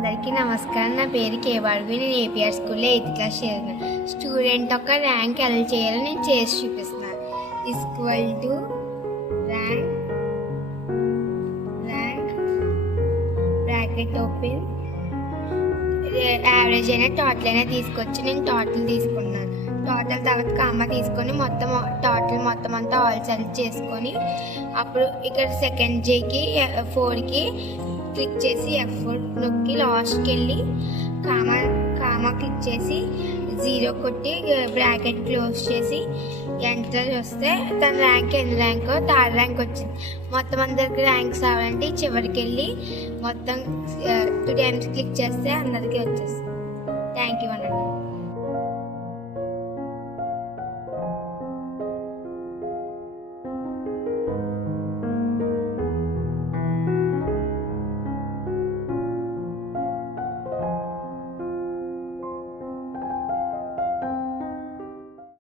అందరికీ నమస్కారం. నా పేరు కేవాడువి. నేను ఏపీఆర్ స్కూల్లో 8th క్లాస్ చదివాను. స్టూడెంట్ యొక్క ర్యాంక్ ఎలా చేయాలో నేను చేసి చూపిస్తున్నాను. Equal to rank bracket open, average అయినా టోటల్ అయినా తీసుకొచ్చి నేను టోటల్ తీసుకున్నాను. టోటల్ తర్వాత కామా తీసుకొని టోటల్ మొత్తం అంతా ఆల్ సెలెక్ట్ చేసుకొని అప్పుడు ఇక్కడ సెకండ్ జేకి 4కి క్లిక్ చేసి F4 నొక్కి లాస్ట్కి వెళ్ళి కామా క్లిక్ చేసి 0 కొట్టి బ్రాకెట్ క్లోజ్ చేసి ఎంటర్ వస్తే తన ర్యాంక్ ఎన్ని ర్యాంకో థర్డ్ ర్యాంక్ వచ్చింది. మొత్తం అందరికి ర్యాంక్స్ రావాలంటే చివరికి వెళ్ళి మొత్తం 2 times క్లిక్ చేస్తే అందరికీ వచ్చేస్తుంది. థ్యాంక్ యూ అనండి.